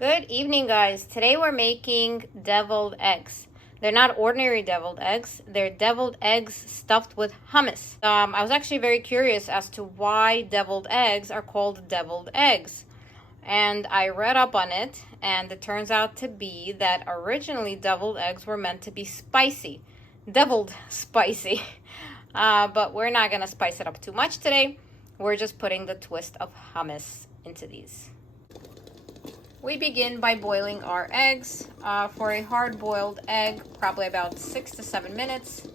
Good evening, guys. Today we're making deviled eggs. They're not ordinary deviled eggs. They're deviled eggs stuffed with hummus. I was actually very curious as to why deviled eggs are called deviled eggs. And I read up on it, and it turns out to be that originally deviled eggs were meant to be spicy. Deviled spicy. But we're not going to spice it up too much today. We're just putting the twist of hummus into these. We begin by boiling our eggs. For a hard-boiled egg, probably about 6 to 7 minutes.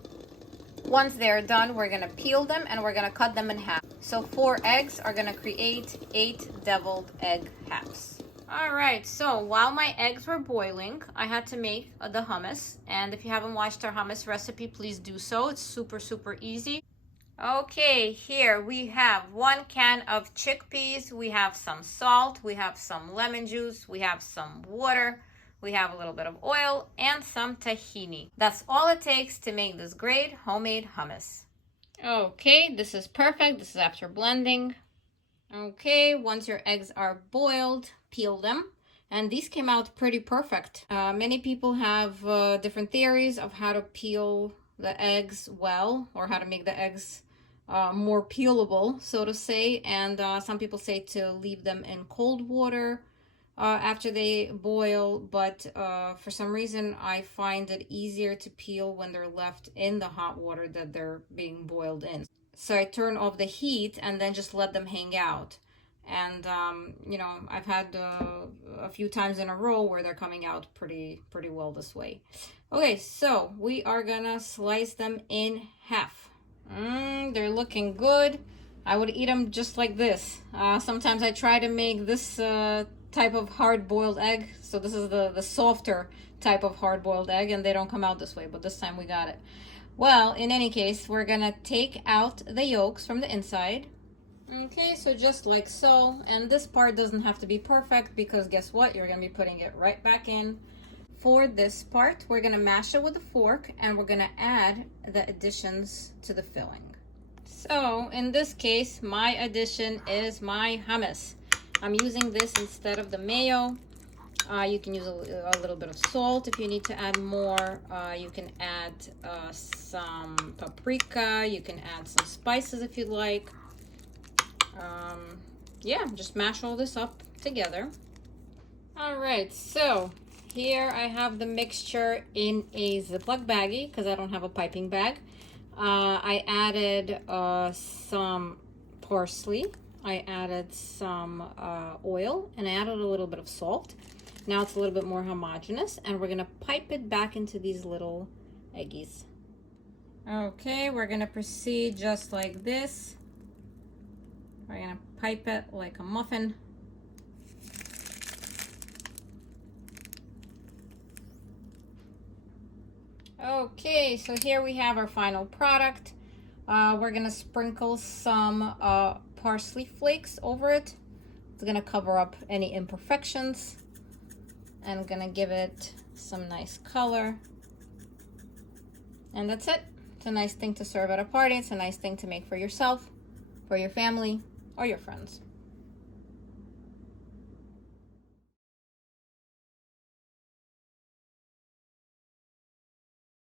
Once they're done, we're gonna peel them and we're gonna cut them in half. So 4 eggs are gonna create 8 deviled egg halves. All right, so while my eggs were boiling, I had to make the hummus. And if you haven't watched our hummus recipe, please do so. It's super easy. Okay, here we have 1 can of chickpeas, we have some salt, we have some lemon juice, we have some water, we have a little bit of oil, and some tahini. That's all it takes to make this great homemade hummus. Okay, this is perfect. This is after blending. Okay, once your eggs are boiled, peel them. And these came out pretty perfect. Many people have different theories of how to peel the eggs well, or how to make the eggs more peelable, so to say. And some people say to leave them in cold water after they boil, but for some reason I find it easier to peel when they're left in the hot water that they're being boiled in. So I turn off the heat and then just let them hang out. And you know, I've had a few times in a row where they're coming out pretty well this way. Okay, so we are gonna slice them in half. They're looking good. I would eat them just like this. Sometimes I try to make this type of hard-boiled egg. So this is the softer type of hard-boiled egg, and they don't come out this way, but this time we got it. Well, in any case, we're gonna take out the yolks from the inside. Okay, so just like so. And this part doesn't have to be perfect, because guess what? You're gonna be putting it right back in. For this part, we're gonna mash it with a fork, and we're gonna add the additions to the filling. So in this case, my addition is my hummus. I'm using this instead of the mayo. You can use a little bit of salt if you need to add more. You can add some paprika. You can add some spices if you'd like. Yeah, just mash all this up together. All right, so here I have the mixture in a Ziploc baggie because I don't have a piping bag. I added some parsley. I added some oil, and I added a little bit of salt. Now it's a little bit more homogeneous, and we're gonna pipe it back into these little eggies. Okay, we're gonna proceed just like this. We're gonna pipe it like a muffin. Okay, so here we have our final product. We're gonna sprinkle some parsley flakes over it. It's gonna cover up any imperfections and gonna give it some nice color. And that's it. It's a nice thing to serve at a party. It's a nice thing to make for yourself, for your family, or your friends.